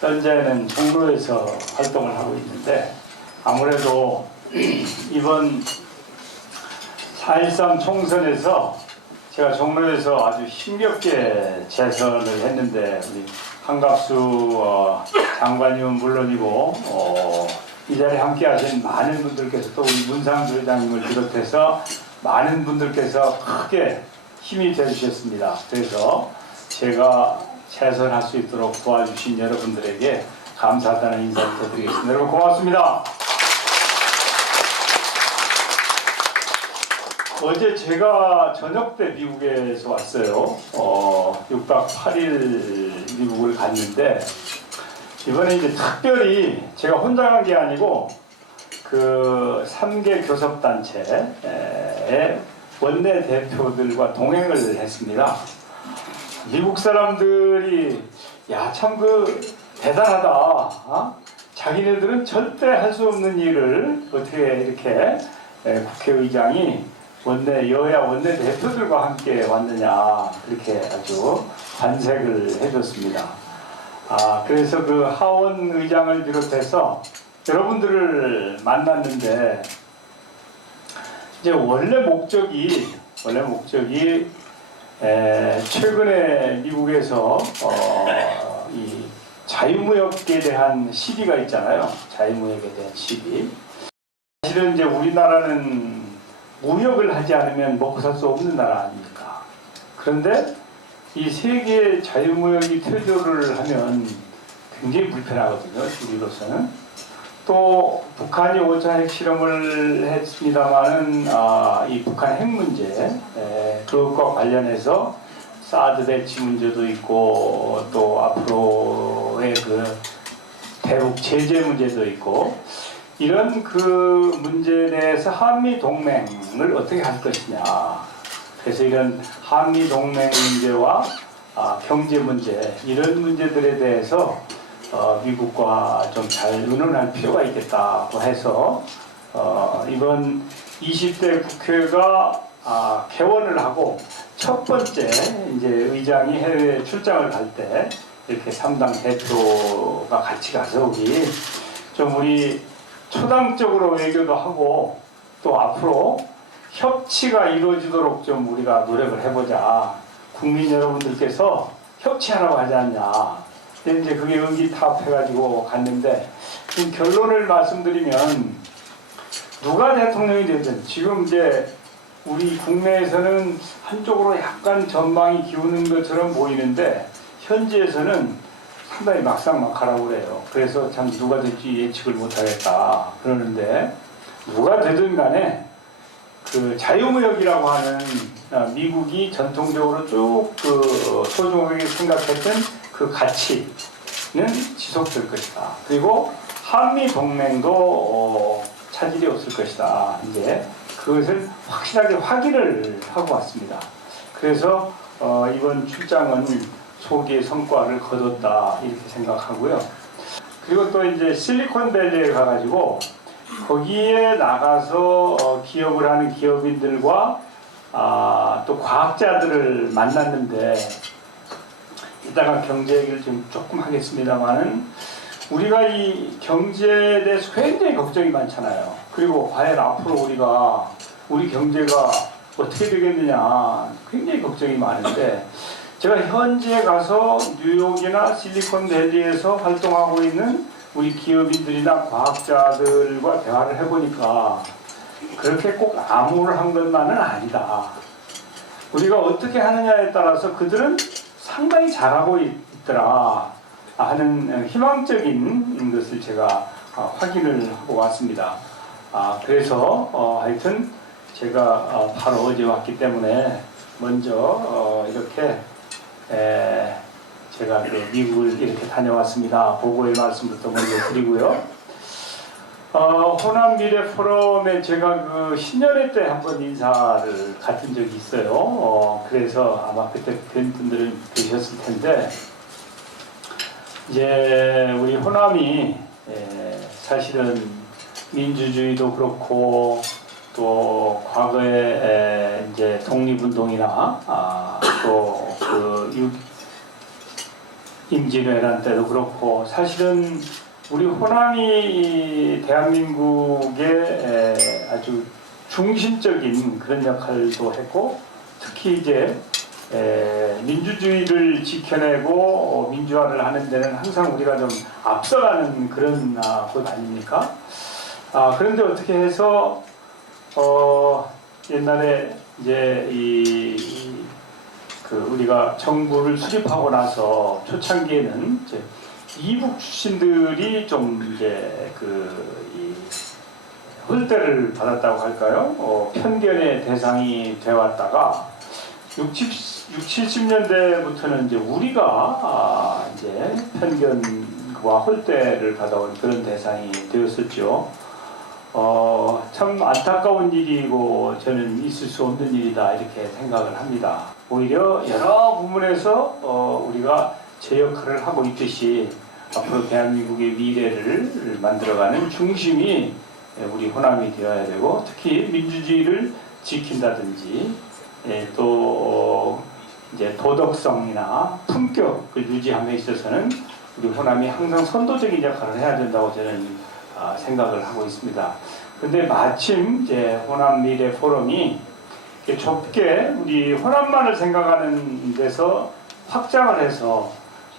현재는 종로에서 활동을 하고 있는데, 아무래도 이번 4.13 총선에서 제가 종로에서 아주 힘겹게 재선을 했는데, 우리 한갑수 장관님은 물론이고 이 자리에 함께 하신 많은 분들께서, 또 우리 문상주 회장님을 비롯해서 많은 분들께서 크게 힘이 되주셨습니다. 그래서 제가 재선할 수 있도록 도와주신 여러분들에게 감사하다는 인사를 드리겠습니다. 여러분 고맙습니다. 어제 제가 저녁 때 미국에서 왔어요. 6박 8일 미국을 갔는데, 이번에 이제 특별히 제가 혼자 간 게 아니고 그 3개 교섭단체의 원내 대표들과 동행을 했습니다. 미국 사람들이 야, 참 대단하다. 자기네들은 절대 할 수 없는 일을 어떻게 이렇게 국회의장이 여야 원내 대표들과 함께 왔느냐, 그렇게 아주 관색을 해줬습니다. 그래서 그 하원 의장을 비롯해서 여러분들을 만났는데, 이제 원래 목적이 최근에 미국에서 이 자유무역에 대한 시비가 있잖아요. 자유무역에 대한 시비. 사실은 이제 우리나라는 무역을 하지 않으면 먹고 살 수 없는 나라 아닙니까? 그런데 이 세계 자유무역이 퇴조를 하면 굉장히 불편하거든요, 우리로서는. 또 북한이 5차 핵실험을 했습니다마는 이 북한 핵 문제, 그것과 관련해서 사드 배치 문제도 있고, 또 앞으로의 그 대북 제재 문제도 있고, 이런 그 문제에 대해서 한미 동맹을 어떻게 할 것이냐. 그래서 이런 한미 동맹 문제와 경제 문제, 이런 문제들에 대해서 미국과 좀 잘 의논할 필요가 있겠다고 해서 이번 20대 국회가 개원을 하고 첫 번째 이제 의장이 해외 출장을 갈 때 이렇게 3당 대표가 같이 가서 우리 초당적으로 외교도 하고, 또 앞으로 협치가 이루어지도록 좀 우리가 노력을 해보자. 국민 여러분들께서 협치하라고 하지 않냐. 이제 그게 의기타협해가지고 갔는데, 지금 결론을 말씀드리면 누가 대통령이 되든 지금 이제 우리 국내에서는 한쪽으로 약간 전망이 기우는 것처럼 보이는데, 현지에서는 상당히 막상막하라고 그래요. 그래서 참 누가 될지 예측을 못하겠다 그러는데, 누가 되든 간에 그 자유무역이라고 하는 미국이 전통적으로 쭉 소중하게 생각했던 그 가치는 지속될 것이다. 그리고 한미 동맹도 차질이 없을 것이다. 이제 그것을 확실하게 확인을 하고 왔습니다. 그래서 이번 출장은 소기의 성과를 거뒀다, 이렇게 생각하고요. 그리고 또 이제 실리콘밸리에 가가지고 거기에 나가서 기업을 하는 기업인들과 또 과학자들을 만났는데, 이따가 경제 얘기를 좀 조금 하겠습니다만은, 우리가 이 경제에 대해서 굉장히 걱정이 많잖아요. 그리고 과연 앞으로 우리 경제가 어떻게 되겠느냐, 굉장히 걱정이 많은데, 제가 현지에 가서 뉴욕이나 실리콘밸리에서 활동하고 있는 우리 기업인들이나 과학자들과 대화를 해보니까 그렇게 꼭 암호를 한 것만은 아니다. 우리가 어떻게 하느냐에 따라서 그들은 상당히 잘하고 있더라 하는 희망적인 것을 제가 확인을 하고 왔습니다. 그래서 하여튼 제가 바로 어제 왔기 때문에 먼저 이렇게 제가 미국을 이렇게 다녀왔습니다. 보고의 말씀부터 먼저 드리고요. 호남 미래 포럼에 제가 그 신년회 때 한번 인사를 갖은 적이 있어요. 그래서 아마 그때 뵌 분들은 계셨을 텐데, 이제 우리 호남이 사실은 민주주의도 그렇고, 또 과거에 이제 독립운동이나 또 그 임진왜란 때도 그렇고 사실은 우리 호남이 대한민국의 아주 중심적인 그런 역할도 했고 특히 이제 민주주의를 지켜내고 민주화를 하는 데는 항상 우리가 좀 앞서가는 그런 곳 아닙니까? 그런데 어떻게 해서 옛날에 이제 우리가 정부를 수립하고 나서 초창기에는 이제 이북 출신들이 좀 이제 이 홀대를 받았다고 할까요? 편견의 대상이 되어왔다가 70년대부터는 이제 우리가 이제 편견과 홀대를 받아온 그런 대상이 되었었죠. 참 안타까운 일이고 저는 있을 수 없는 일이다 이렇게 생각을 합니다. 오히려 여러 부분에서 우리가 제 역할을 하고 있듯이 앞으로 대한민국의 미래를 만들어가는 중심이 우리 호남이 되어야 되고 특히 민주주의를 지킨다든지 또 이제 도덕성이나 품격을 유지함에 있어서는 우리 호남이 항상 선도적인 역할을 해야 된다고 저는 생각을 하고 있습니다. 그런데 마침 이제 호남 미래 포럼이 좁게 우리 호남만을 생각하는 데서 확장을 해서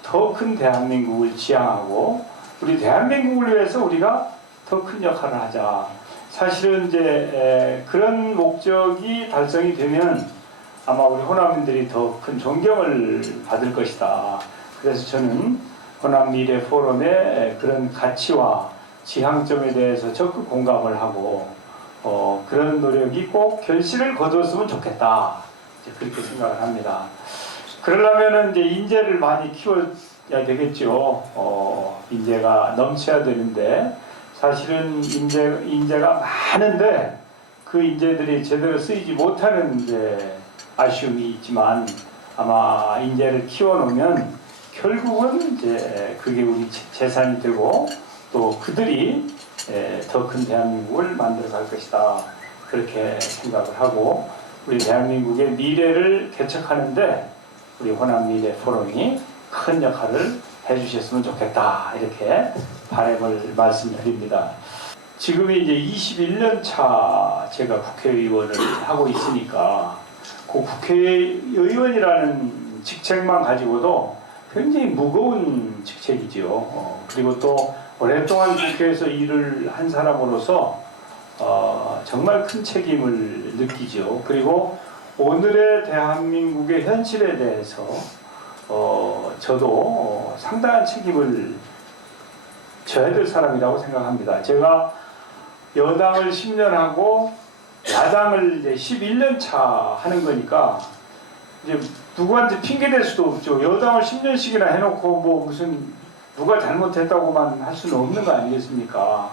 더 큰 대한민국을 지향하고 우리 대한민국을 위해서 우리가 더 큰 역할을 하자. 사실은 이제 그런 목적이 달성이 되면 아마 우리 호남인들이 더 큰 존경을 받을 것이다. 그래서 저는 호남 미래 포럼의 그런 가치와 지향점에 대해서 적극 공감을 하고 그런 노력이 꼭 결실을 거두었으면 좋겠다. 이제 그렇게 생각을 합니다. 그러려면은 이제 인재를 많이 키워야 되겠죠. 인재가 넘쳐야 되는데 사실은 인재가 많은데 그 인재들이 제대로 쓰이지 못하는 이제 아쉬움이 있지만 아마 인재를 키워놓으면 결국은 이제 그게 우리 재산이 되고 또 그들이 더 큰 대한민국을 만들어갈 것이다. 그렇게 생각을 하고 우리 대한민국의 미래를 개척하는데 우리 호남 미래 포럼이 큰 역할을 해주셨으면 좋겠다. 이렇게 바람을 말씀드립니다. 지금이 이제 21년 차 제가 국회의원을 하고 있으니까 그 국회의원이라는 직책만 가지고도 굉장히 무거운 직책이죠. 그리고 또 오랫동안 국회에서 일을 한 사람으로서 정말 큰 책임을 느끼죠. 그리고 오늘의 대한민국의 현실에 대해서 저도 상당한 책임을 져야 될 사람이라고 생각합니다. 제가 여당을 10년 하고 야당을 이제 11년 차 하는 거니까 이제 누구한테 핑계 댈 수도 없죠. 여당을 10년씩이나 해놓고 뭐 무슨 누가 잘못했다고만 할 수는 없는 거 아니겠습니까?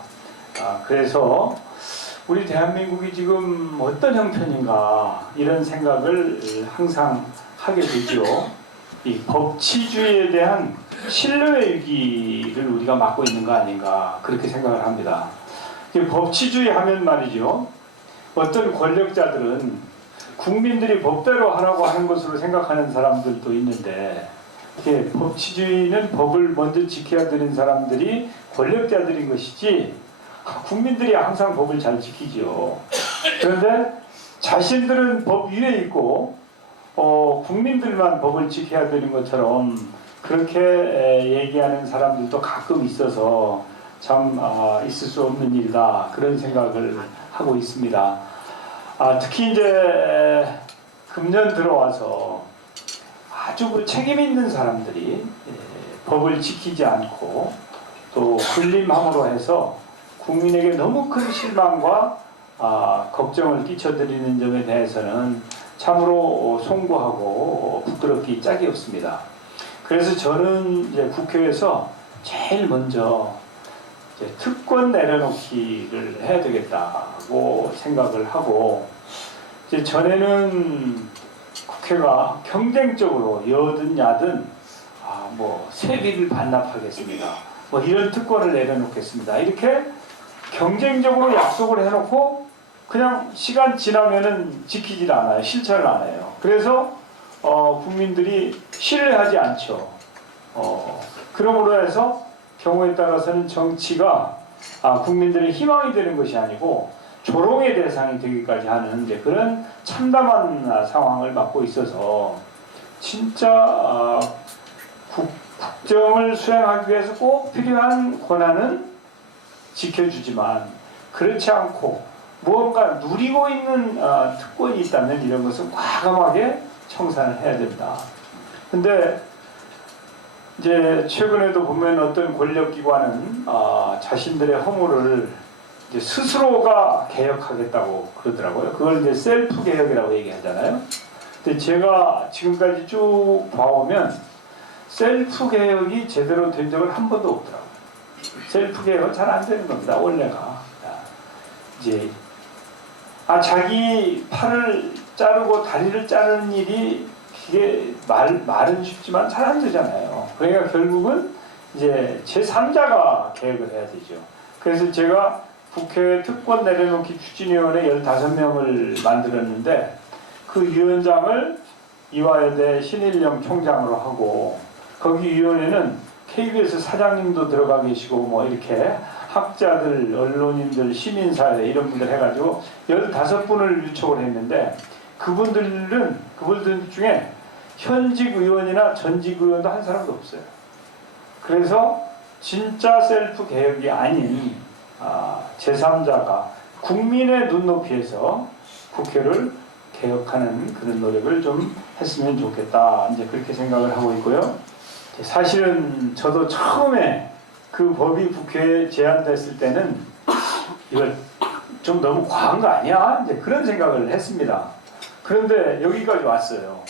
그래서 우리 대한민국이 지금 어떤 형편인가 이런 생각을 항상 하게 되죠. 이 법치주의에 대한 신뢰의 위기를 우리가 맞고 있는 거 아닌가 그렇게 생각을 합니다. 이 법치주의 하면 말이죠. 어떤 권력자들은 국민들이 법대로 하라고 하는 것으로 생각하는 사람들도 있는데 이게 법치주의는 법을 먼저 지켜야 되는 사람들이 권력자들인 것이지 국민들이 항상 법을 잘 지키죠. 그런데 자신들은 법 위에 있고 국민들만 법을 지켜야 되는 것처럼 그렇게 얘기하는 사람들도 가끔 있어서 참 있을 수 없는 일이다 그런 생각을 하고 있습니다. 특히 이제 금년 들어와서 아주 그 책임 있는 사람들이 법을 지키지 않고 또 군림함으로 해서 국민에게 너무 큰 실망과 걱정을 끼쳐드리는 점에 대해서는 참으로 송구하고 부끄럽기 짝이 없습니다. 그래서 저는 이제 국회에서 제일 먼저 이제 특권 내려놓기를 해야 되겠다고 생각을 하고 이제 전에는 국회가 경쟁적으로 여든 야든 뭐 세비를 반납하겠습니다. 뭐 이런 특권을 내려놓겠습니다. 이렇게 경쟁적으로 약속을 해놓고 그냥 시간 지나면은 지키질 않아요. 실천을 안 해요. 그래서 국민들이 신뢰하지 않죠. 그러므로 해서 경우에 따라서는 정치가 국민들의 희망이 되는 것이 아니고 조롱의 대상이 되기까지 하는 이제 그런 참담한 상황을 맞고 있어서 진짜 국정을 수행하기 위해서 꼭 필요한 권한은 지켜주지만 그렇지 않고 무언가 누리고 있는 특권이 있다면 이런 것은 과감하게 청산을 해야 된다. 근데 이제 최근에도 보면 어떤 권력기관은 자신들의 허물을 이제 스스로가 개혁하겠다고 그러더라고요. 그걸 이제 셀프 개혁이라고 얘기하잖아요. 근데 제가 지금까지 쭉 봐오면 셀프 개혁이 제대로 된 적은 한 번도 없더라고요. 셀프 개혁은 잘 안 되는 겁니다. 원래가 이제 자기 팔을 자르고 다리를 자르는 일이 이게 말은 쉽지만 잘 안 되잖아요. 그러니까 결국은 이제 제3자가 개혁을 해야 되죠. 그래서 제가 국회 특권 내려놓기 추진위원회 15명을 만들었는데 그 위원장을 이화여대 신일영 총장으로 하고 거기 위원회는 KBS 사장님도 들어가 계시고 뭐 이렇게 학자들, 언론인들, 시민사회 이런 분들 해가지고 15분을 유촉을 했는데 그분들 중에 현직 의원이나 전직 의원도 한 사람도 없어요. 그래서 진짜 셀프 개혁이 아닌 제3자가 국민의 눈높이에서 국회를 개혁하는 그런 노력을 좀 했으면 좋겠다. 이제 그렇게 생각을 하고 있고요. 사실은 저도 처음에 그 법이 국회에 제안됐을 때는 이걸 좀 너무 과한 거 아니야? 이제 그런 생각을 했습니다. 그런데 여기까지 왔어요.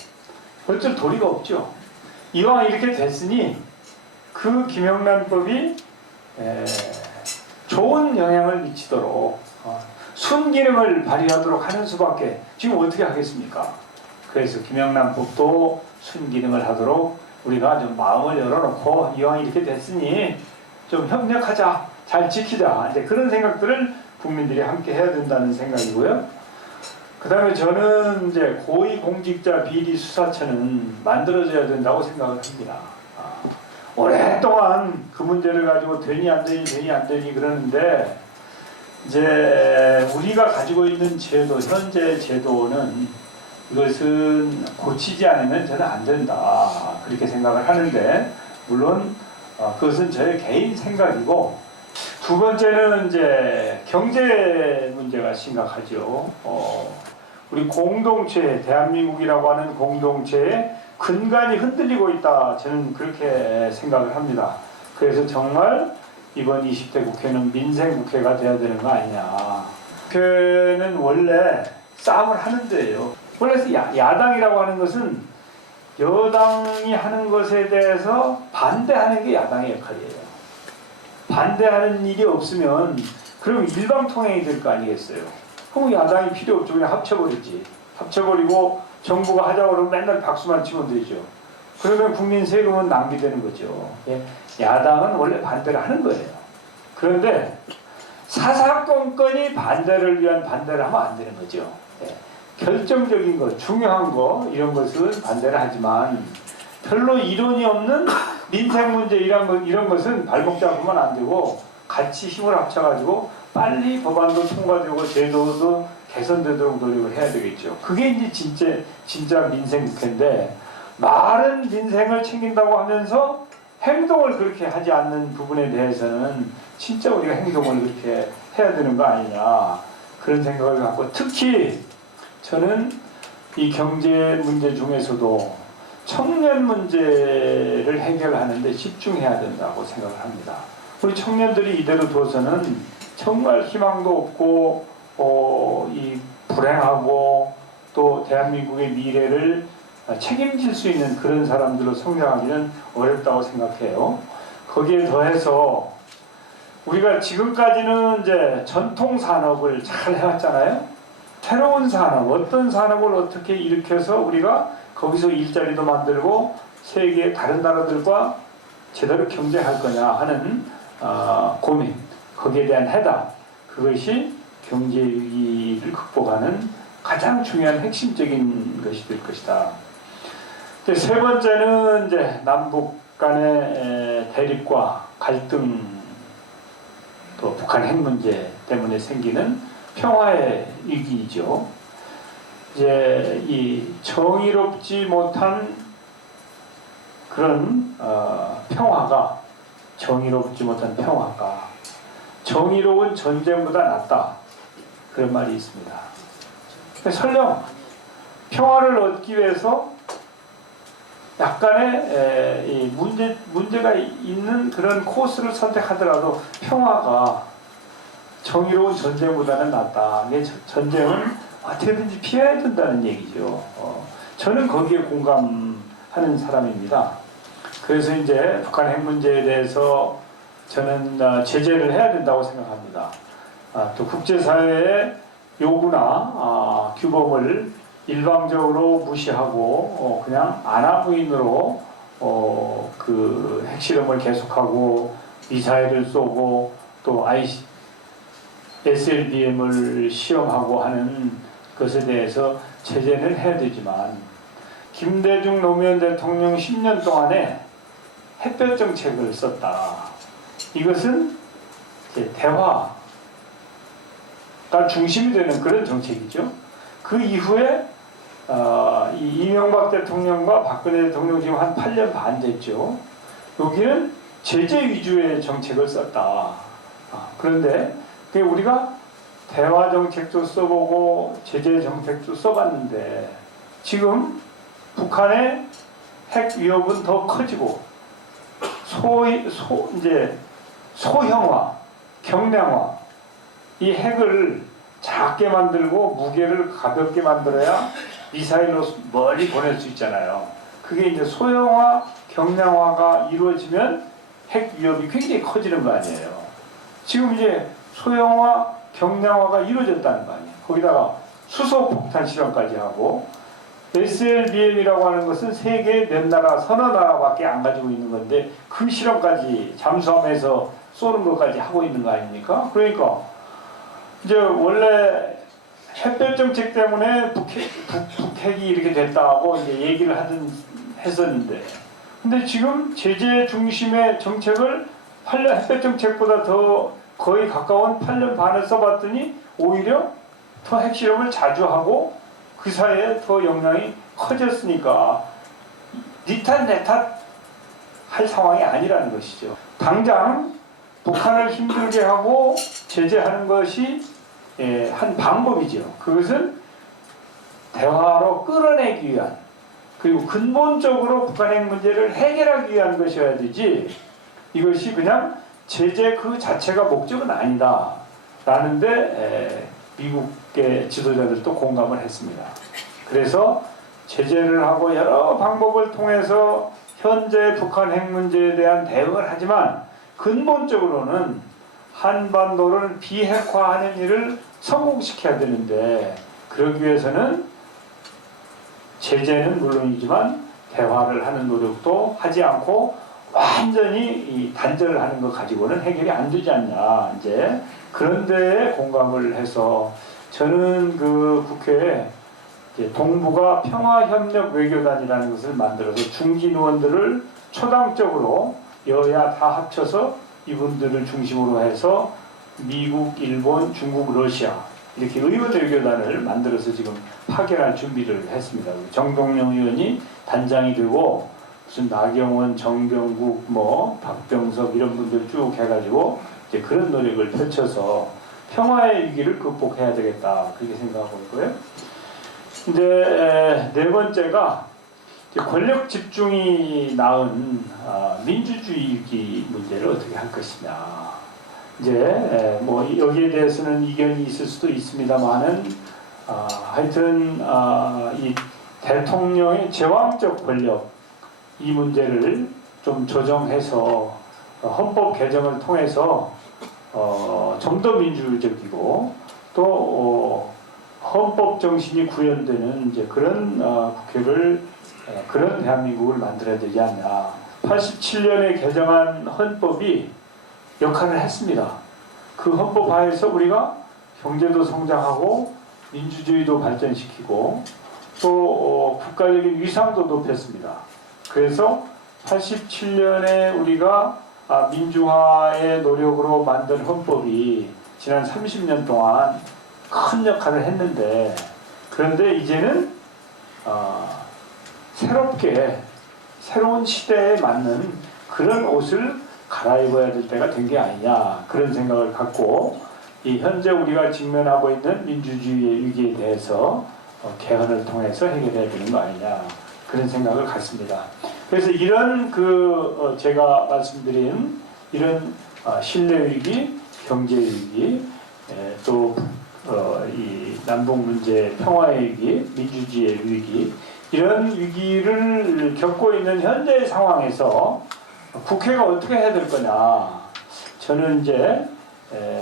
어쩔 도리가 없죠. 이왕 이렇게 됐으니 그 김영란법이 좋은 영향을 미치도록 순기능을 발휘하도록 하는 수밖에 지금 어떻게 하겠습니까? 그래서 김영란법도 순기능을 하도록 우리가 좀 마음을 열어놓고 이왕 이렇게 됐으니 좀 협력하자, 잘 지키자, 이제 그런 생각들을 국민들이 함께 해야 된다는 생각이고요. 그 다음에 저는 이제 고위공직자 비리수사처는 만들어져야 된다고 생각을 합니다. 오랫동안 그 문제를 가지고 되니 안 되니 그러는데 이제 우리가 가지고 있는 제도, 현재 제도는 이것은 고치지 않으면 저는 안 된다. 그렇게 생각을 하는데 물론 그것은 저의 개인 생각이고 두 번째는 이제 경제 문제가 심각하죠. 우리 공동체, 대한민국이라고 하는 공동체의 근간이 흔들리고 있다. 저는 그렇게 생각을 합니다. 그래서 정말 이번 20대 국회는 민생 국회가 돼야 되는 거 아니냐. 국회는 원래 싸움을 하는 데예요. 원래 야당이라고 하는 것은 여당이 하는 것에 대해서 반대하는 게 야당의 역할이에요. 반대하는 일이 없으면 그럼 일방통행이 될 거 아니겠어요. 그럼 야당이 필요 없죠. 그냥 합쳐버리지. 합쳐버리고 정부가 하자고 그러면 맨날 박수만 치면 되죠. 그러면 국민 세금은 낭비되는 거죠. 야당은 원래 반대를 하는 거예요. 그런데 사사건건이 반대를 위한 반대를 하면 안 되는 거죠. 결정적인 것, 중요한 거 이런 것은 반대를 하지만 별로 이론이 없는 민생 문제 이런 것은 발목 잡으면 안 되고 같이 힘을 합쳐가지고 빨리 법안도 통과되고 제도도 개선되도록 노력을 해야 되겠죠. 그게 이제 진짜 민생 국회인데 말은 민생을 챙긴다고 하면서 행동을 그렇게 하지 않는 부분에 대해서는 진짜 우리가 행동을 그렇게 해야 되는 거 아니냐 그런 생각을 갖고 특히 저는 이 경제 문제 중에서도 청년 문제를 해결하는 데 집중해야 된다고 생각을 합니다. 우리 청년들이 이대로 둬서는 정말 희망도 없고 이 불행하고 또 대한민국의 미래를 책임질 수 있는 그런 사람들로 성장하기는 어렵다고 생각해요. 거기에 더해서 우리가 지금까지는 이제 전통 산업을 잘 해왔잖아요. 새로운 산업, 어떤 산업을 어떻게 일으켜서 우리가 거기서 일자리도 만들고 세계 다른 나라들과 제대로 경쟁할 거냐 하는 고민, 거기에 대한 해답, 그것이 경제 위기를 극복하는 가장 중요한 핵심적인 것이 될 것이다. 세 번째는 이제 남북 간의 대립과 갈등, 또 북한 핵 문제 때문에 생기는 평화의 위기이죠. 이제 이 정의롭지 못한 그런 정의롭지 못한 평화가 정의로운 전쟁보다 낫다, 그런 말이 있습니다. 설령 평화를 얻기 위해서 약간의 이 문제가 있는 그런 코스를 선택하더라도 평화가 정의로운 전쟁보다는 낫다. 전쟁은 어떻게든지 피해야 된다는 얘기죠. 저는 거기에 공감하는 사람입니다. 그래서 이제 북한 핵 문제에 대해서 저는 제재를 해야 된다고 생각합니다. 또 국제사회의 요구나 규범을 일방적으로 무시하고 그냥 안하부인으로 그 핵실험을 계속하고 미사일을 쏘고 또 SLBM을 시험하고 하는 것에 대해서 제재는 해야 되지만, 김대중 노무현 대통령 10년 동안에 햇볕 정책을 썼다. 이것은 이제 대화가 중심이 되는 그런 정책이죠. 그 이후에 이 이명박 대통령과 박근혜 대통령 지금 한 8년 반 됐죠. 여기는 제재 위주의 정책을 썼다. 그런데 우리가 대화 정책도 써보고 제재 정책도 써봤는데 지금 북한의 핵 위협은 더 커지고 이제 소형화, 경량화, 이 핵을 작게 만들고 무게를 가볍게 만들어야 미사일로 멀리 보낼 수 있잖아요. 그게 이제 소형화, 경량화가 이루어지면 핵 위협이 굉장히 커지는 거 아니에요. 지금 이제 소형화, 경량화가 이루어졌다는 거 아니에요. 거기다가 수소 폭탄 실험까지 하고, SLBM이라고 하는 것은 세계 몇 나라, 서너 나라밖에 안 가지고 있는 건데 그 실험까지 잠수함에서 쏘는 것까지 하고 있는 거 아닙니까? 그러니까 이제 원래 햇볕 정책 때문에 북핵이 이렇게 됐다고 이제 얘기를 했었는데, 근데 지금 제재 중심의 정책을 8년 햇볕 정책보다 더 거의 가까운 8년 반을 써봤더니 오히려 더 핵실험을 자주 하고 그 사이에 더 영향이 커졌으니까 니탓 내탓 할 상황이 아니라는 것이죠. 당장 북한을 힘들게 하고 제재하는 것이 한 방법이죠. 그것은 대화로 끌어내기 위한, 그리고 근본적으로 북한 핵 문제를 해결하기 위한 것이어야 되지, 이것이 그냥 제재 그 자체가 목적은 아니다 라는데 미국의 지도자들도 공감을 했습니다. 그래서 제재를 하고 여러 방법을 통해서 현재 북한 핵 문제에 대한 대응을 하지만 근본적으로는 한반도를 비핵화하는 일을 성공시켜야 되는데, 그러기 위해서는 제재는 물론이지만 대화를 하는 노력도 하지 않고 완전히 이 단절을 하는 것 가지고는 해결이 안 되지 않냐, 이제 그런 데에 공감을 해서 저는 그 국회에 동북아 평화협력 외교단이라는 것을 만들어서 중진 의원들을 초당적으로 여야 다 합쳐서 이분들을 중심으로 해서 미국, 일본, 중국, 러시아 이렇게 의원 외교단을 만들어서 지금 파견할 준비를 했습니다. 정동영 의원이 단장이 되고 무슨 나경원, 정병국, 박병석 이런 분들 쭉 해가지고 이제 그런 노력을 펼쳐서 평화의 위기를 극복해야 되겠다, 그렇게 생각하고 있고요. 이제 네 번째가 권력 집중이 낳은 민주주의 위기 문제를 어떻게 할 것이냐. 이제 여기에 대해서는 이견이 있을 수도 있습니다만은 하여튼 이 대통령의 제왕적 권력, 이 문제를 좀 조정해서 헌법 개정을 통해서 좀 더 민주적이고 또 헌법 정신이 구현되는 이제 그런 국회를, 그런 대한민국을 만들어야 되지 않냐. 87년에 개정한 헌법이 역할을 했습니다. 그 헌법 하에서 우리가 경제도 성장하고 민주주의도 발전시키고 또 국가적인 위상도 높였습니다. 그래서 87년에 우리가 민주화의 노력으로 만든 헌법이 지난 30년 동안 큰 역할을 했는데, 그런데 이제는 새롭게 새로운 시대에 맞는 그런 옷을 갈아입어야 될 때가 된 게 아니냐, 그런 생각을 갖고 이 현재 우리가 직면하고 있는 민주주의의 위기에 대해서 개헌을 통해서 해결해야 되는 거 아니냐, 그런 생각을 갖습니다. 그래서 이런 제가 말씀드린 이런 신뢰 위기, 경제 위기, 또 이 남북 문제 평화의 위기, 민주주의의 위기, 이런 위기를 겪고 있는 현재의 상황에서 국회가 어떻게 해야 될 거냐, 저는 이제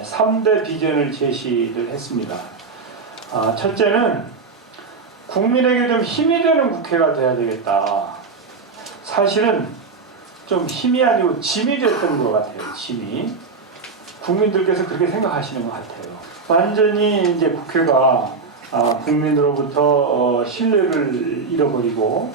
3대 비전을 제시를 했습니다. 첫째는 국민에게 좀 힘이 되는 국회가 돼야 되겠다. 사실은 좀 힘이 아니고 짐이 됐던 것 같아요. 짐이. 국민들께서 그렇게 생각하시는 것 같아요. 완전히 이제 국회가 국민으로부터 신뢰를 잃어버리고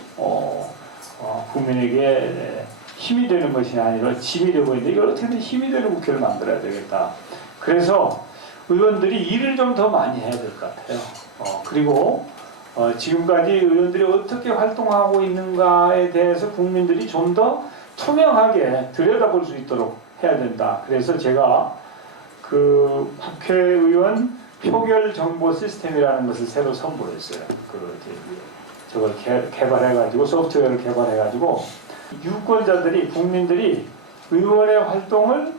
국민에게 힘이 되는 것이 아니라 짐이 되고 있는데, 이걸 어떻게든 힘이 되는 국회를 만들어야 되겠다. 그래서 의원들이 일을 좀 더 많이 해야 될 것 같아요. 그리고 지금까지 의원들이 어떻게 활동하고 있는가에 대해서 국민들이 좀 더 투명하게 들여다볼 수 있도록 해야 된다. 그래서 제가 국회의원 표결 정보 시스템이라는 것을 새로 선보였어요. 저걸 개발해가지고, 소프트웨어를 개발해가지고 유권자들이, 국민들이 의원의 활동을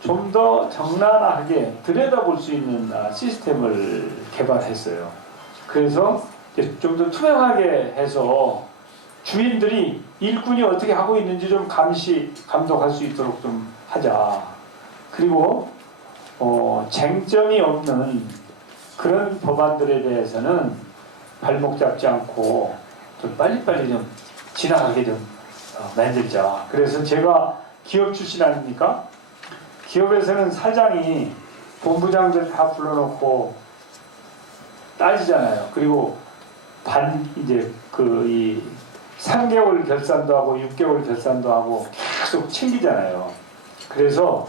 좀 더 적나라하게 들여다볼 수 있는 시스템을 개발했어요. 그래서 좀 더 투명하게 해서 주인들이 일꾼이 어떻게 하고 있는지 좀 감독할 수 있도록 좀 하자. 그리고 쟁점이 없는 그런 법안들에 대해서는 발목 잡지 않고 좀 빨리빨리 좀 지나가게 좀 만들자. 그래서 제가 기업 출신 아닙니까? 기업에서는 사장이 본부장들 다 불러놓고 따지잖아요. 그리고 이제 이 3개월 결산도 하고 6개월 결산도 하고 계속 챙기잖아요. 그래서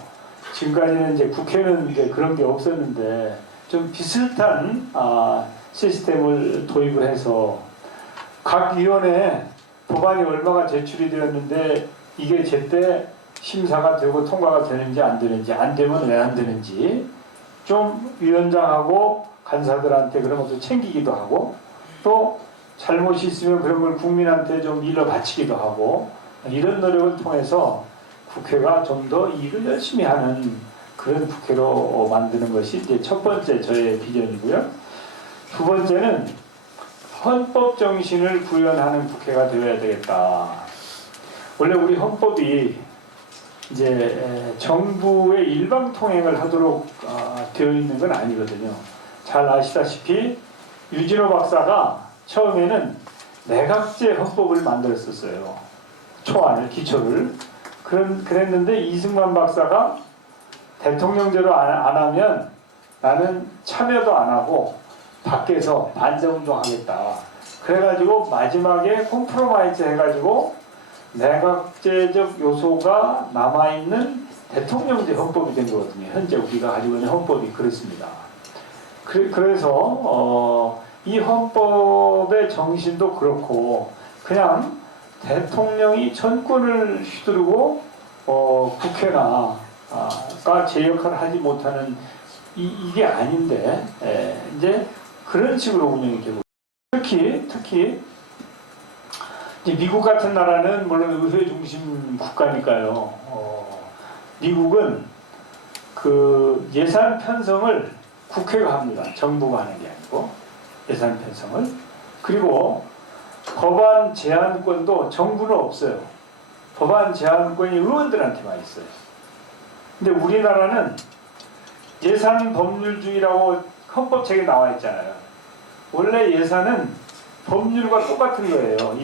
지금까지는 이제 국회는 이제 그런 게 없었는데 좀 비슷한 시스템을 도입을 해서 각 위원회 법안이 얼마가 제출이 되었는데 이게 제때 심사가 되고 통과가 되는지 안 되는지, 안 되면 왜 안 되는지 좀 위원장하고 간사들한테 그런 것도 챙기기도 하고, 또 잘못이 있으면 그런 걸 국민한테 좀 일러 바치기도 하고, 이런 노력을 통해서 국회가 좀 더 일을 열심히 하는 그런 국회로 만드는 것이 이제 첫 번째 저의 비전이고요. 두 번째는 헌법 정신을 구현하는 국회가 되어야 되겠다. 원래 우리 헌법이 이제 정부의 일방 통행을 하도록 되어 있는 건 아니거든요. 잘 아시다시피 유진호 박사가 처음에는 내각제 헌법을 만들었었어요. 초안을, 기초를. 그랬는데 이승만 박사가 대통령제로 안 하면 나는 참여도 안 하고 밖에서 반대운동 하겠다. 그래가지고 마지막에 콤프로마이즈 해가지고 내각제적 요소가 남아있는 대통령제 헌법이 된 거거든요. 현재 우리가 가지고 있는 헌법이 그렇습니다. 그래서 이 헌법의 정신도 그렇고, 그냥 대통령이 전권을 휘두르고 국회가 제 역할을 하지 못하는 이게 아닌데, 이제 그런 식으로 운영이 되고, 특히 이제 미국 같은 나라는 물론 의회 중심 국가니까요. 미국은 그 예산 편성을 국회가 합니다. 정부가 하는 게 아니고 예산 편성을. 그리고 법안 제안권도 정부는 없어요. 법안 제안권이 의원들한테만 있어요. 근데 우리나라는 예산 법률주의라고 헌법책에 나와 있잖아요. 원래 예산은 법률과 똑같은 거예요.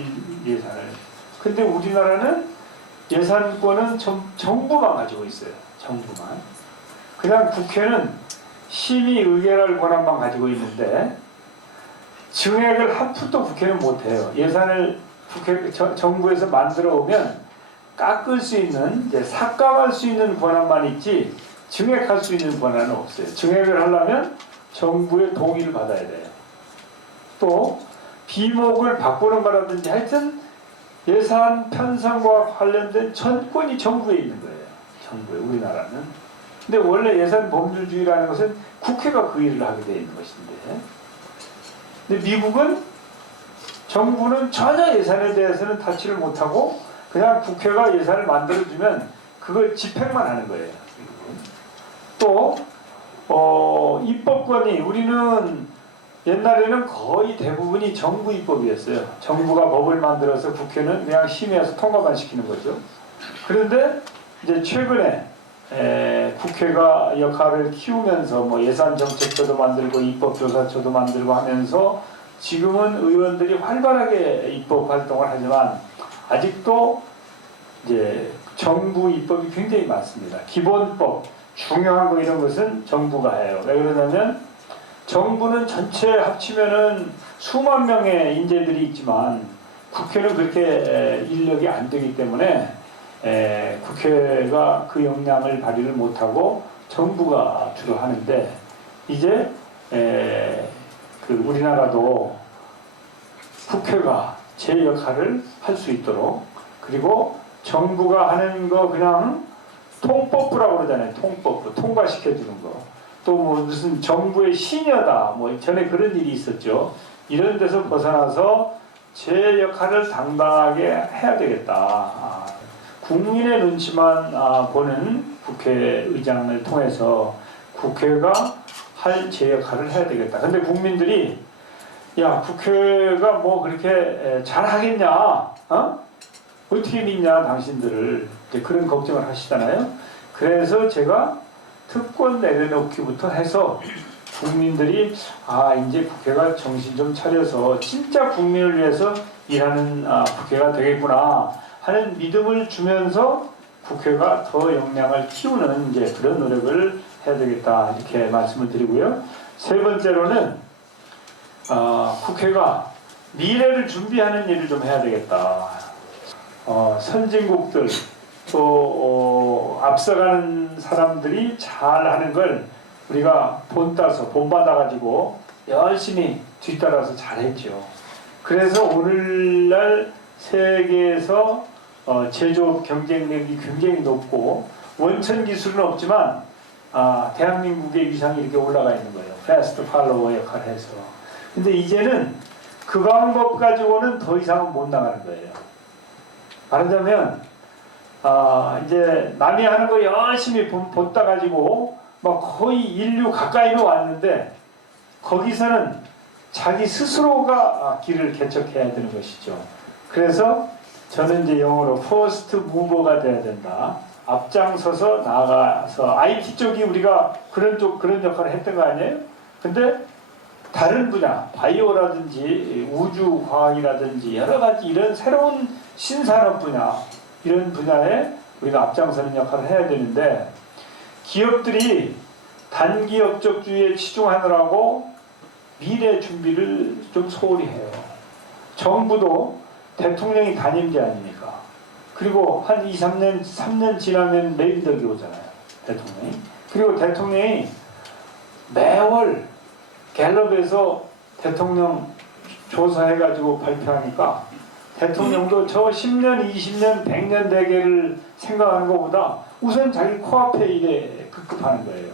예산을. 근데 우리나라는 예산권은 정부만 가지고 있어요. 정부만. 그냥 국회는 심의 의결할 권한만 가지고 있는데 증액을 한 푼도 국회는 못해요. 예산을 정부에서 만들어 오면 깎을 수 있는, 이제 삭감할 수 있는 권한만 있지 증액할 수 있는 권한은 없어요. 증액을 하려면 정부의 동의를 받아야 돼요. 또 비목을 바꾸는 거라든지 하여튼 예산 편성과 관련된 전권이 정부에 있는 거예요. 정부에, 우리나라는. 근데 원래 예산 법률주의라는 것은 국회가 그 일을 하게 되어 있는 것인데, 근데 미국은 정부는 전혀 예산에 대해서는 타치를 못하고 그냥 국회가 예산을 만들어주면 그걸 집행만 하는 거예요. 또 입법권이, 우리는 옛날에는 거의 대부분이 정부 입법이었어요. 정부가 법을 만들어서 국회는 그냥 심의해서 통과만 시키는 거죠. 그런데 이제 최근에 국회가 역할을 키우면서 뭐 예산정책처도 만들고 입법조사처도 만들고 하면서 지금은 의원들이 활발하게 입법 활동을 하지만 아직도 이제 정부 입법이 굉장히 많습니다. 기본법, 중요한 거 이런 것은 정부가 해요. 왜 그러냐면 정부는 전체 합치면은 수만 명의 인재들이 있지만 국회는 그렇게 인력이 안 되기 때문에 국회가 그 역량을 발휘를 못하고 정부가 주로 하는데, 이제 그 우리나라도 국회가 제 역할을 할 수 있도록, 그리고 정부가 하는 거 그냥 통법부라고 그러잖아요. 통법부, 통과시켜주는 거. 또 뭐 무슨 정부의 시녀다, 뭐 전에 그런 일이 있었죠. 이런 데서 벗어나서 제 역할을 당당하게 해야 되겠다. 국민의 눈치만 보는 국회의장을 통해서 국회가 할 제 역할을 해야 되겠다. 근데 국민들이 야, 국회가 뭐 그렇게 잘하겠냐? 어떻게 믿냐 당신들을, 이제 그런 걱정을 하시잖아요. 그래서 제가 특권 내려놓기부터 해서 국민들이 이제 국회가 정신 좀 차려서 진짜 국민을 위해서 일하는 국회가 되겠구나 하는 믿음을 주면서 국회가 더 역량을 키우는 이제 그런 노력을 해야 되겠다, 이렇게 말씀을 드리고요. 세 번째로는 국회가 미래를 준비하는 일을 좀 해야 되겠다. 선진국들 또 앞서가는 사람들이 잘하는 걸 우리가 본받아가지고 열심히 뒤따라서 잘했죠. 그래서 오늘날 세계에서 제조업 경쟁력이 굉장히 높고 원천 기술은 없지만 대한민국의 위상이 이렇게 올라가 있는 거예요. 패스트 팔로워 역할을 해서. 근데 이제는 그 방법 가지고는 더 이상은 못 나가는 거예요. 말하자면 이제 남이 하는 거 열심히 본따 가지고 막 거의 인류 가까이로 왔는데 거기서는 자기 스스로가 길을 개척해야 되는 것이죠. 그래서 저는 이제 영어로 퍼스트 무버가 돼야 된다. 앞장서서 나가서, IT 쪽이 우리가 그런 역할을 했던 거 아니에요? 근데 다른 분야, 바이오라든지 우주과학이라든지 여러 가지 이런 새로운 신산업 분야, 이런 분야에 우리가 앞장서는 역할을 해야 되는데, 기업들이 단기 업적주의에 치중하느라고 미래 준비를 좀 소홀히 해요. 정부도 대통령이 단임제 아닙니까? 그리고 한 3년 지나면 레임덕이 오잖아요. 대통령이. 그리고 대통령이 매월 갤럽에서 대통령 조사해가지고 발표하니까 대통령도 저 10년, 20년, 100년 대계를 생각하는 것보다 우선 자기 코앞에 일에 급급하는 거예요.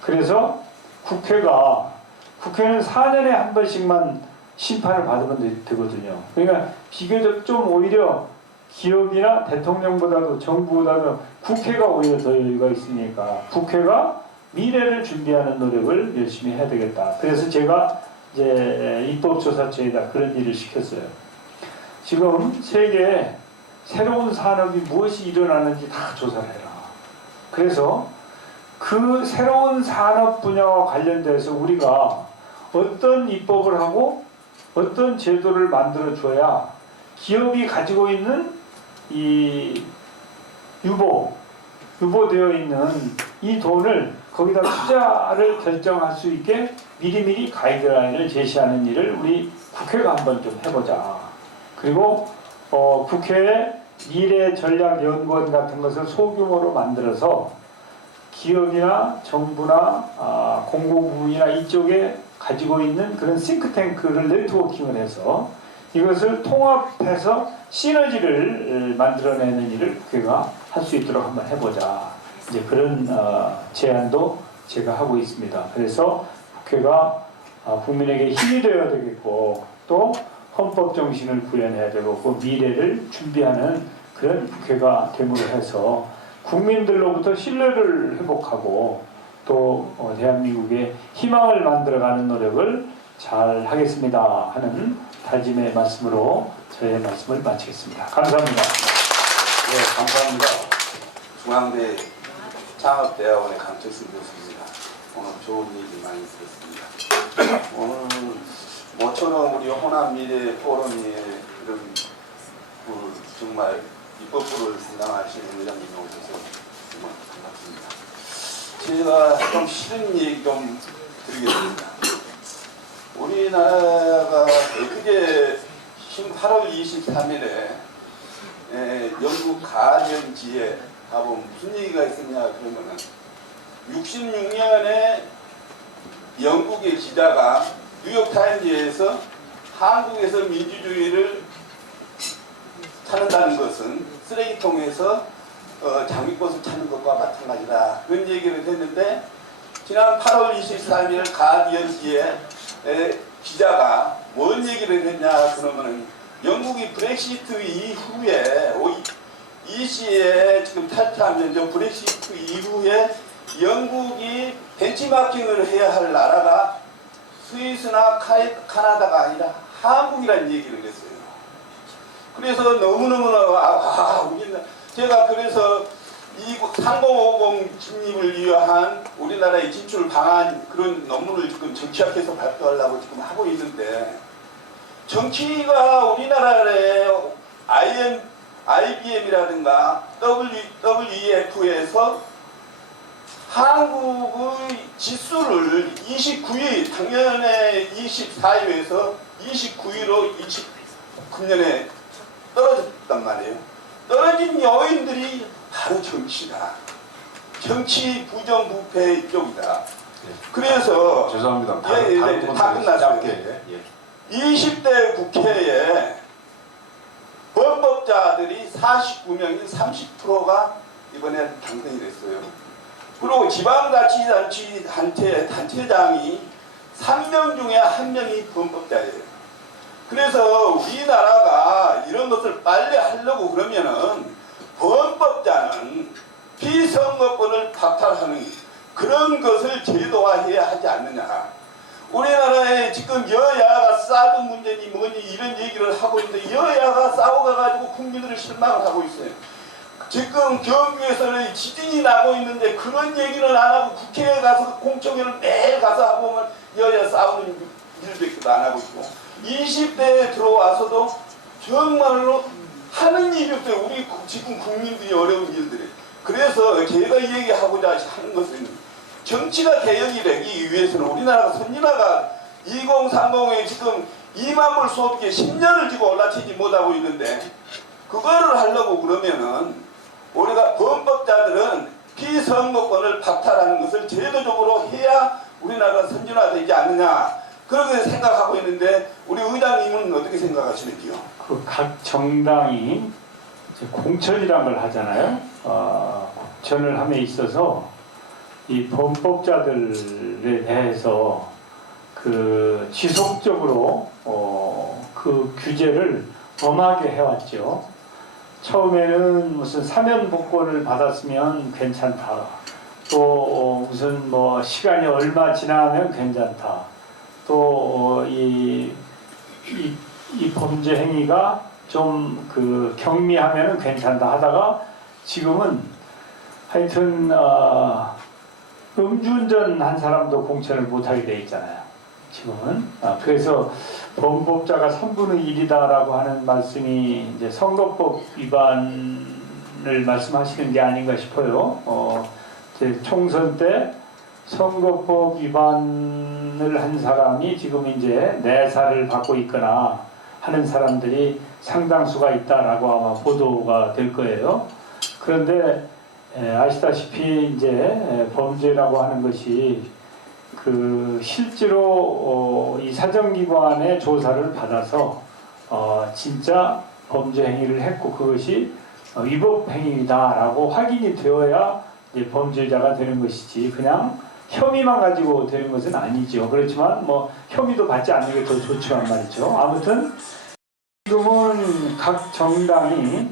그래서 국회는 4년에 한 번씩만 심판을 받으면 되거든요. 그러니까 비교적 좀 오히려 기업이나 대통령보다도 정부보다도 국회가 오히려 더 여유가 있으니까 국회가 미래를 준비하는 노력을 열심히 해야 되겠다. 그래서 제가 이제 입법조사처에다 그런 일을 시켰어요. 지금 세계에 새로운 산업이 무엇이 일어나는지 다 조사를 해라. 그래서 그 새로운 산업 분야와 관련돼서 우리가 어떤 입법을 하고 어떤 제도를 만들어 줘야 기업이 가지고 있는 이 유보되어 있는 이 돈을 거기다 투자를 결정할 수 있게 미리미리 가이드라인을 제시하는 일을 우리 국회가 한번 좀 해보자. 그리고 국회에 미래전략연구원 같은 것을 소규모로 만들어서 기업이나 정부나 공공부문이나 이쪽에 가지고 있는 그런 싱크탱크를 네트워킹을 해서 이것을 통합해서 시너지를 만들어내는 일을 국회가 할 수 있도록 한번 해보자. 이제 그런 제안도 제가 하고 있습니다. 그래서 국회가 국민에게 힘이 되어야 되겠고 또 헌법 정신을 구현해야 되고 그 미래를 준비하는 그런 국회가 됨으로 해서 국민들로부터 신뢰를 회복하고 또 대한민국의 희망을 만들어가는 노력을 잘 하겠습니다 하는 다짐의 말씀으로 저의 말씀을 마치겠습니다. 감사합니다. 네, 감사합니다. 중앙대 창업대학원의 강철승 교수입니다. 오늘 좋은 얘기 많이 들었습니다. 오늘 모처럼 우리 호남미래 포럼의 이런 정말 입법부를 담당하시는 의장님이 오셔서 정말 반갑습니다. 제가 좀 싫은 얘기 좀 드리겠습니다. 우리나라가 그게 8월 23일에 영국 가디언지에 가보면 무슨 얘기가 있었냐 그러면은 66년에 영국의 기자가 뉴욕타임즈에서 한국에서 민주주의를 찾는다는 것은 쓰레기통에서 장미꽃을 찾는 것과 마찬가지다. 그런 얘기를 했는데 지난 8월 23일 가디언지에 기자가 뭔 얘기를 했냐 그러면은 영국이 브렉시트 이후에 이 시에 지금 탈퇴하면 브렉시트 이후에 영국이 벤치마킹을 해야 할 나라가 스위스나 카나다가 아니라 한국이라는 얘기를 했어요. 그래서 너무너무나 우리나라 제가 그래서 이 3050 진입을 위한 우리나라의 진출 방안 그런 논문을 지금 정치학회에서 발표하려고 지금 하고 있는데 정치가 우리나라의 IBM이라든가 WEF에서 한국의 지수를 29위, 작년에 24위에서 29위로 29년에 떨어졌단 말이에요. 떨어진 요인들이 바로 정치다. 정치 부정부패 쪽이다. 그래서 죄송합니다. 다 끝났어요. 20대 국회에 헌법자들이 49명인 30%가 이번에 당선이 됐어요. 그리고 지방자치단체 단체장이 3명 중에 1명이 헌법자예요. 그래서 우리나라가 이런 것을 빨리 하려고 그러면은 헌법자는 피선거권을 박탈하는 그런 것을 제도화해야 하지 않느냐. 우리나라에 지금 여야가 사드 문제니 뭐니 이런 얘기를 하고 있는데 여야가 싸워가지고 국민들을 실망을 하고 있어요. 지금 경주에서는 지진이 나고 있는데 그런 얘기는 안 하고 국회에 가서 공청회를 매일 가서 하고 보면 여야 싸우는 일도 안 하고 있고 20대에 들어와서도 정말로 하는 일이 없어요. 우리 지금 국민들이 어려운 일들이. 그래서 제가 얘기하고자 하는 것은 정치가 개혁이 되기 위해서는 우리나라가 선진화가 2030에 지금 2만 불 수업계 10년을 지고 올라치지 못하고 있는데 그거를 하려고 그러면은 우리가 헌법자들은 피선거권을 박탈하는 것을 제도적으로 해야 우리나라가 선진화되지 않느냐 그렇게 생각하고 있는데 우리 의장님은 어떻게 생각하시는지요? 그 각 정당이 이제 공천이라는 걸 하잖아요. 공천을 함에 있어서 이 범법자들에 대해서 그 지속적으로 그 규제를 엄하게 해왔죠. 처음에는 무슨 사면복권을 받았으면 괜찮다. 또 무슨 뭐 시간이 얼마 지나면 괜찮다. 또 이 범죄 행위가 좀 그 경미하면은 괜찮다 하다가 지금은 하여튼 음주운전 한 사람도 공천을 못하게 돼 있잖아요. 지금은. 그래서 범법자가 3분의 1이다라고 하는 말씀이 이제 선거법 위반을 말씀하시는 게 아닌가 싶어요. 이제 총선 때 선거법 위반을 한 사람이 지금 이제 내사를 받고 있거나 하는 사람들이 상당수가 있다라고 아마 보도가 될 거예요. 그런데 아시다시피 이제 범죄라고 하는 것이 그 실제로 이 사정기관의 조사를 받아서 진짜 범죄 행위를 했고 그것이 위법 행위다라고 확인이 되어야 이제 범죄자가 되는 것이지 그냥 혐의만 가지고 되는 것은 아니죠. 그렇지만 뭐 혐의도 받지 않는 게 더 좋지만 말이죠. 아무튼 지금은 각 정당이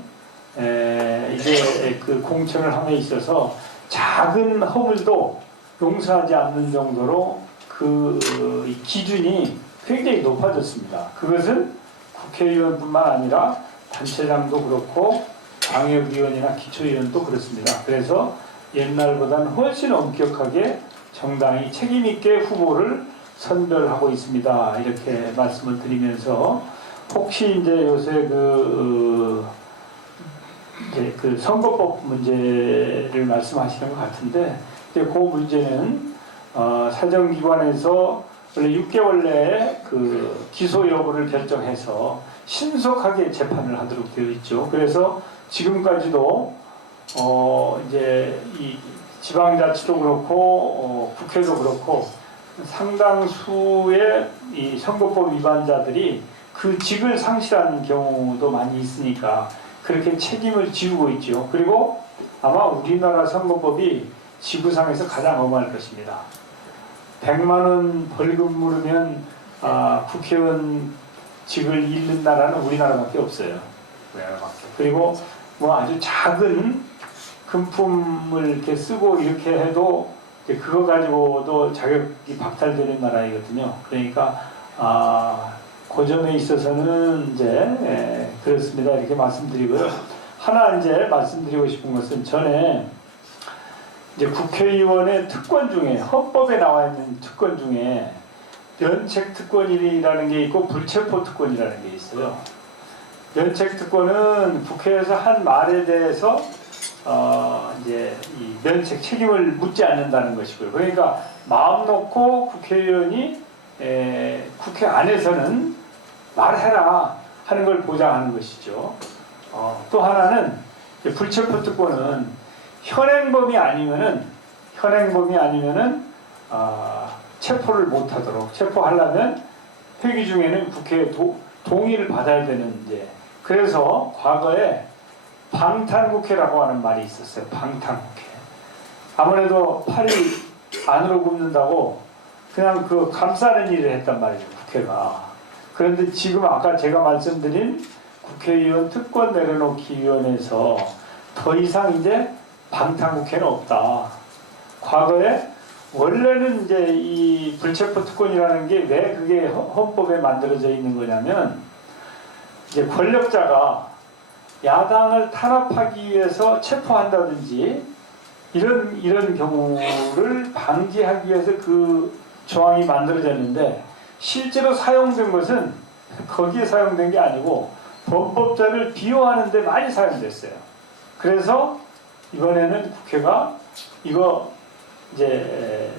이제 그 공천을 함에 있어서 작은 허물도 용서하지 않는 정도로 그 기준이 굉장히 높아졌습니다. 그것은 국회의원뿐만 아니라 단체장도 그렇고 광역위원이나 기초위원도 그렇습니다. 그래서 옛날보다는 훨씬 엄격하게 정당이 책임있게 후보를 선별하고 있습니다. 이렇게 말씀을 드리면서 혹시 이제 요새 그 선거법 문제를 말씀하시는 것 같은데 이제 그 문제는 사정기관에서 원래 6개월 내에 그 기소 여부를 결정해서 신속하게 재판을 하도록 되어 있죠. 그래서 지금까지도 이제 이 지방자치도 그렇고 국회도 그렇고 상당수의 이 선거법 위반자들이 그 직을 상실하는 경우도 많이 있으니까 그렇게 책임을 지우고 있죠. 그리고 아마 우리나라 선거법이 지구상에서 가장 엄할 것입니다. 100만 원 벌금 물으면 국회의원 직을 잃는 나라는 우리나라밖에 없어요. 그리고 뭐 아주 작은 금품을 이렇게 쓰고 이렇게 해도 그거 가지고도 자격이 박탈되는 나라이거든요. 그러니까 그 점에 있어서는 이제 그렇습니다. 이렇게 말씀드리고요. 하나 이제 말씀드리고 싶은 것은 전에 이제 국회의원의 특권 중에 헌법에 나와 있는 특권 중에 면책 특권이라는 게 있고 불체포 특권이라는 게 있어요. 면책 특권은 국회에서 한 말에 대해서 이제 이 면책 책임을 묻지 않는다는 것이고요. 그러니까 마음 놓고 국회의원이 국회 안에서는 말해라 하는 걸 보장하는 것이죠. 또 하나는 불체포 특권은 현행범이 아니면은 체포를 못하도록 체포하려면 회기 중에는 국회의 동의를 받아야 되는데 그래서 과거에 방탄국회라고 하는 말이 있었어요. 방탄국회. 아무래도 팔이 안으로 굽는다고 그냥 그 감싸는 일을 했단 말이죠. 국회가. 그런데 지금 아까 제가 말씀드린 국회의원 특권 내려놓기 위원회에서 더 이상 이제 방탄국회는 없다. 과거에 원래는 이제 이 불체포 특권이라는 게 왜 그게 헌법에 만들어져 있는 거냐면 이제 권력자가 야당을 탄압하기 위해서 체포한다든지 이런 경우를 방지하기 위해서 그 조항이 만들어졌는데 실제로 사용된 것은 거기에 사용된 게 아니고 범법자를 비호하는 데 많이 사용됐어요. 그래서 이번에는 국회가 이거 이제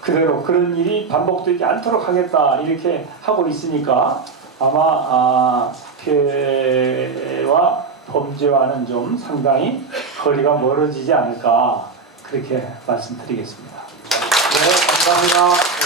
그대로 그런 일이 반복되지 않도록 하겠다 이렇게 하고 있으니까 아마 국회와 범죄와는 좀 상당히 거리가 멀어지지 않을까 그렇게 말씀드리겠습니다. 네, 감사합니다.